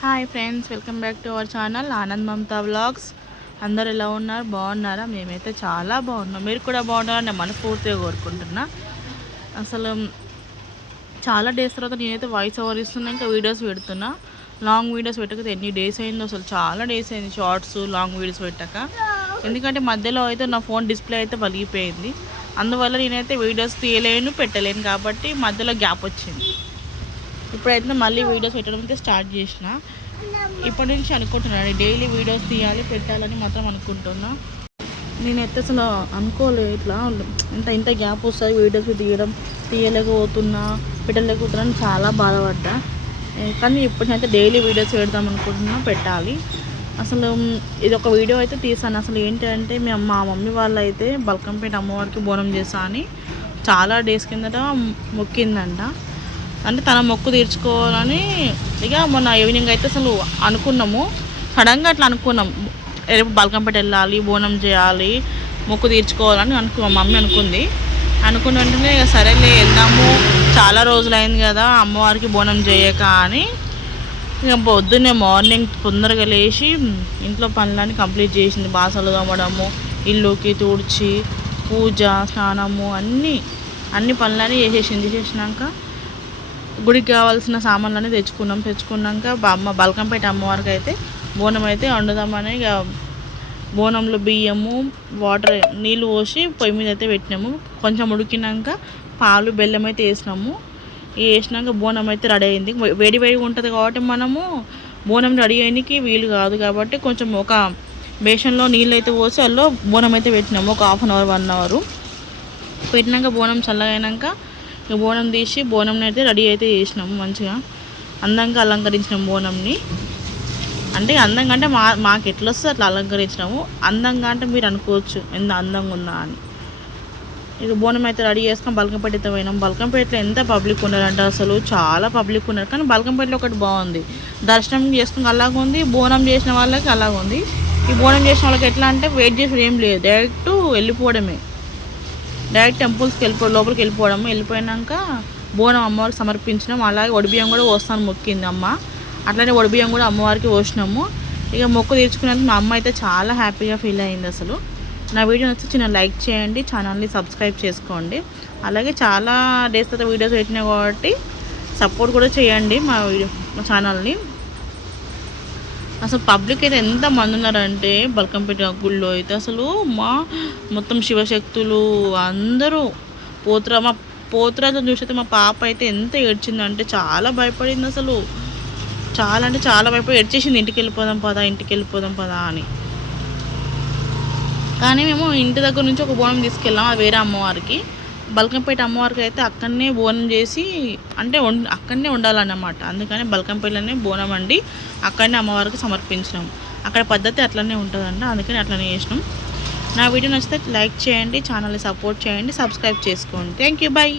Hi friends, welcome back to our channel Anand Mamata vlogs. అందరు ఎలా ఉన్నారు? బాగున్నారా? మేమైతే చాలా బాగున్నాం. మీరు కూడా బాగున్నారని నేను మనస్ఫూర్తిగా కోరుకుంటున్నా. అసలు చాలా డేస్ తర్వాత నేనైతే వాయిస్ ఓవర్ ఇస్తున్నా, ఇంకా వీడియోస్ పెడుతున్నా. లాంగ్ వీడియోస్ పెట్టక ఎన్ని డేస్ అయిందో, అసలు చాలా డేస్ అయింది షార్ట్స్ లాంగ్ వీడియోస్ పెట్టాక. ఎందుకంటే మధ్యలో అయితే నా ఫోన్ డిస్ప్లే అయితే పలిగిపోయింది. అందువల్ల నేనైతే వీడియోస్ తీయలేను, పెట్టలేను, కాబట్టి మధ్యలో గ్యాప్ వచ్చింది. ఇప్పుడైతే మళ్ళీ వీడియోస్ పెట్టడం అయితే స్టార్ట్ చేసిన. ఇప్పటి నుంచి అనుకుంటున్నాను డైలీ వీడియోస్ తీయాలి, పెట్టాలని మాత్రం అనుకుంటున్నా. నేనైతే అసలు అనుకోలేదు ఇట్లా ఇంత గ్యాప్ వస్తుంది వీడియోస్ తీయలేకపోతున్నా, పెట్టలేకపోతున్నా అని చాలా బాధపడ్డా. కానీ ఇప్పటికైతే డైలీ వీడియోస్ పెడదాం అనుకుంటున్నా, పెట్టాలి. అసలు ఇది ఒక వీడియో అయితే తీసాను. అసలు ఏంటంటే మా మమ్మీ వాళ్ళు అయితే బల్కంపేట అమ్మవారికి బోనం చేస్తా అని చాలా డేస్ కిందట మొక్కిందంట. అంటే తన మొక్కు తీర్చుకోవాలని ఇక మొన్న ఈవినింగ్ అయితే అసలు అనుకున్నాము, సడన్గా అట్లా అనుకున్నాం, రేపు బల్కంపేట వెళ్ళాలి, బోనం చేయాలి, మొక్కు తీర్చుకోవాలని మమ్మీ అనుకున్న వెంటనే ఇక సరేలే వెళ్దాము, చాలా రోజులైంది కదా అమ్మవారికి బోనం చేయక అని ఇక పొద్దున్నే మార్నింగ్ తొందరగా లేచి ఇంట్లో పనులన్నీ కంప్లీట్ చేసింది. బాసలు తోమడము, ఇల్లుకి తుడిచి, పూజ, స్నానము అన్ని పనులన్నీ చేసేసినాక గుడికి కావాల్సిన సామాన్లన్నీ తెచ్చుకున్నాక అమ్మ బల్కంపేట అమ్మవారికి అయితే బోనం అయితే వండుదామని ఇక బోనంలో బియ్యము, వాటర్, నీళ్ళు పోసి పొయ్యి మీద అయితే పెట్టినాము. కొంచెం ఉడికినాక పాలు, బెల్లం అయితే వేసినాక బోనం అయితే రెడీ అయింది. వేడి వేడిగా ఉంటుంది కాబట్టి మనము బోనం రెడీ అయ్యడానికి వీలు కాదు, కాబట్టి కొంచెం ఒక బేషన్లో నీళ్ళు అయితే పోసి అందులో బోనం అయితే పెట్టినాము. ఒక 1/2 అవర్ 1 అవర్ పెట్టినాక బోనం చల్లగైనాక బోనం తీసి బోనంని అయితే రెడీ అయితే చేసినాము. మంచిగా అందంగా అలంకరించినాము బోనంని. అంటే అందంగా అంటే మాకు ఎట్లా వస్తే అట్లా అలంకరించినాము. అందంగా అంటే మీరు అనుకోవచ్చు ఎంత అందంగా ఉందా అని. ఇక బోనం అయితే రెడీ చేసుకొని బల్కంపేట అయితే పోయినాం. బల్కంపేటలో ఎంత పబ్లిక్ ఉన్నారంటే అసలు చాలా పబ్లిక్ ఉన్నారు. కానీ బల్కంపేటలో ఒకటి బాగుంది, దర్శనం చేసుకుని అలాగ ఉంది, బోనం చేసిన వాళ్ళకి అలాగ ఉంది. ఈ బోనం చేసిన వాళ్ళకి ఎట్లా అంటే వెయిట్ చేసి ఏం లేదు, డైరెక్ట్ వెళ్ళిపోవడమే, డైరెక్ట్ టెంపుల్స్కి లోపలికి వెళ్ళిపోయినాక బోనం అమ్మవారికి సమర్పించినాం. అలాగే ఒడిబియ్యం కూడా పోస్తాను మొక్కింది అమ్మ, అట్లనే ఒడిబియ్యం కూడా అమ్మవారికి పోసినాము. ఇక మొక్కు తీర్చుకున్నందుకు మా అమ్మ అయితే చాలా హ్యాపీగా ఫీల్ అయింది. అసలు నా వీడియో నచ్చి చిన్న లైక్ చేయండి, ఛానల్ని సబ్స్క్రైబ్ చేసుకోండి. అలాగే చాలా డేస్ తర్వాత వీడియోస్ పెట్టినాయి కాబట్టి సపోర్ట్ కూడా చేయండి మా ఛానల్ని. అసలు పబ్లిక్ అయితే ఎంత మంది ఉన్నారంటే బల్కంపేట గుళ్ళో అయితే అసలు మొత్తం శివశక్తులు అందరూ పోతురాజు చూసైతే మా పాప అయితే ఎంత ఏడ్చిందంటే చాలా భయపడింది. అసలు చాలా అంటే చాలా భయపడి ఏడ్చేసింది, ఇంటికి వెళ్ళిపోదాం పదా అని. కానీ మేము ఇంటి దగ్గర నుంచి ఒక బోనం తీసుకెళ్ళాం, అది వేరే అమ్మవారికి. బల్కంపేట అమ్మవారికి అయితే అక్కడనే బోనం చేసి అంటే అక్కడనే ఉండాలన్నమాట. అందుకని బల్కంపేటలోనే బోనం వండి అక్కడనే అమ్మవారికి సమర్పించినాం. అక్కడ పద్ధతి అట్లనే ఉంటుందంట, అందుకని అట్లనే చేసినాం. నా వీడియో నచ్చితే లైక్ చేయండి, ఛానల్ని సపోర్ట్ చేయండి, సబ్స్క్రైబ్ చేసుకోండి. Thank you, by.